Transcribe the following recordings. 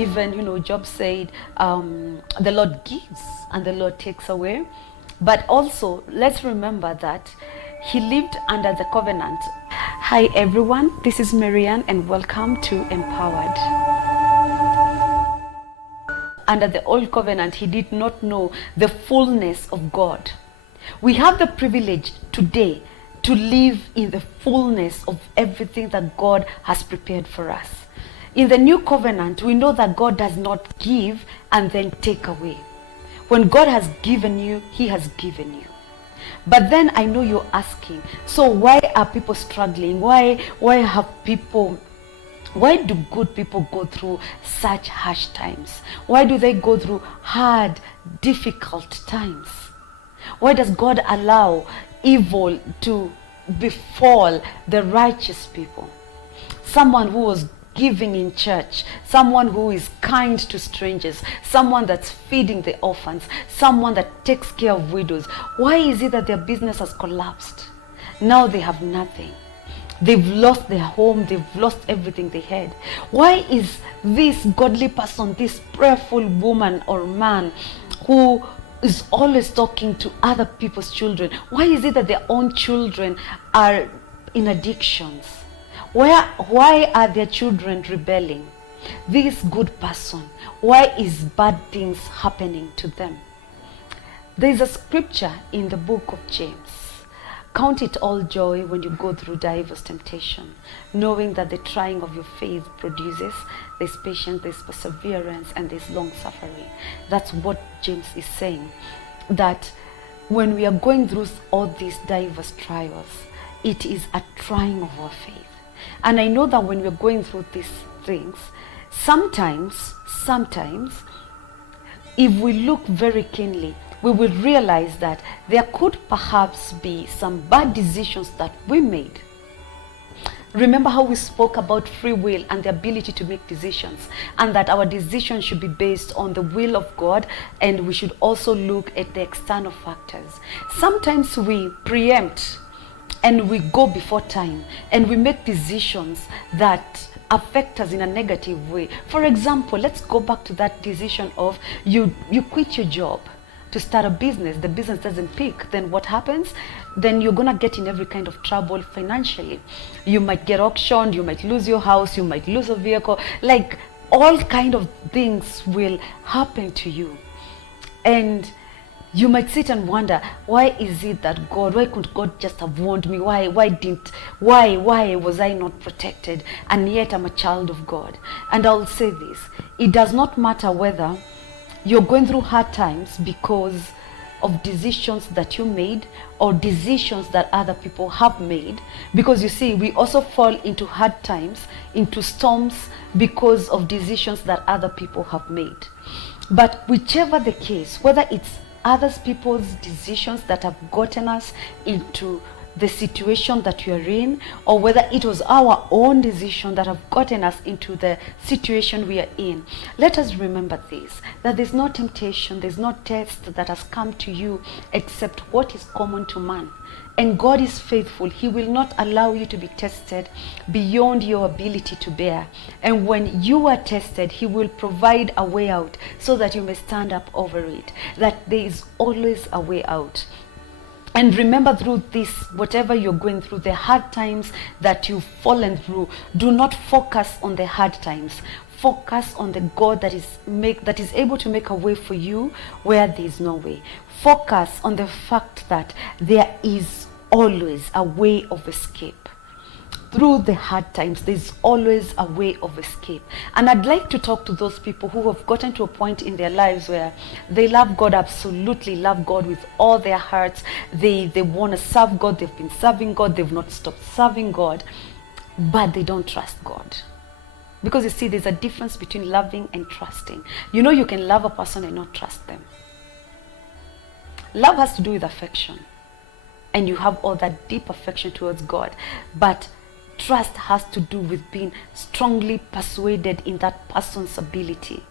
Even, Job said, the Lord gives and the Lord takes away. But also, let's remember that he lived under the covenant. Hi everyone, this is Marianne and welcome to Empowered. Under the old covenant, he did not know the fullness of God. We have the privilege today to live in the fullness of everything that God has prepared for us. In the new covenant, we know that God does not give and then take away. When God has given you, he has given you. But then I know you're asking, so why are people struggling? Why do good people go through such harsh times? Why do they go through hard, difficult times? Why does God allow evil to befall the righteous people? Someone who was giving in church, someone who is kind to strangers, someone that's feeding the orphans, someone that takes care of widows. Why is it that their business has collapsed? Now they have nothing. They've lost their home, they've lost everything they had. Why is this godly person, this prayerful woman or man who is always talking to other people's children, why is it that their own children are in addictions? Why are their children rebelling? This good person, why is bad things happening to them? There is a scripture in the book of James. Count it all joy when you go through diverse temptation, knowing that the trying of your faith produces this patience, this perseverance, and this long suffering. That's what James is saying. That when we are going through all these diverse trials, it is a trying of our faith. And I know that when we're going through these things, sometimes, if we look very keenly, we will realize that there could perhaps be some bad decisions that we made. Remember how we spoke about free will and the ability to make decisions, and that our decisions should be based on the will of God, and we should also look at the external factors. Sometimes we preempt and we go before time and we make decisions that affect us in a negative way. For example, let's go back to that decision of you quit your job to start a business. The business doesn't pick. Then what happens? Then you're gonna get in every kind of trouble financially. You might get auctioned, you might lose your house, you might lose a vehicle. Like all kind of things will happen to you. And you might sit and wonder, why is it that why couldn't God just have warned me? Why was I not protected? And yet I'm a child of God. And I'll say this, it does not matter whether you're going through hard times because of decisions that you made or decisions that other people have made. Because you see, we also fall into hard times, into storms because of decisions that other people have made. But whichever the case, whether it's other people's decisions that have gotten us into the situation that we are in, or whether it was our own decision that have gotten us into the situation we are in, let us remember this, that there's no temptation, there's no test that has come to you except what is common to man. And God is faithful. He will not allow you to be tested beyond your ability to bear. And when you are tested, he will provide a way out so that you may stand up over it. That there is always a way out. And remember, through this, whatever you're going through, the hard times that you've fallen through, do not focus on the hard times. Focus on the God that is able to make a way for you where there is no way. Focus on the fact that there is always a way of escape. Through the hard times, there's always a way of escape. And I'd like to talk to those people who have gotten to a point in their lives where they love God, absolutely love God with all their hearts. They want to serve God. They've been serving God. They've not stopped serving God. But they don't trust God. Because you see, there's a difference between loving and trusting. You know, you can love a person and not trust them. Love has to do with affection. And you have all that deep affection towards God. But trust has to do with being strongly persuaded in that person's ability.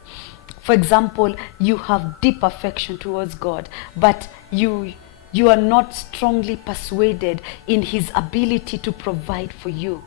For example, you have deep affection towards God, but you are not strongly persuaded in his ability to provide for you.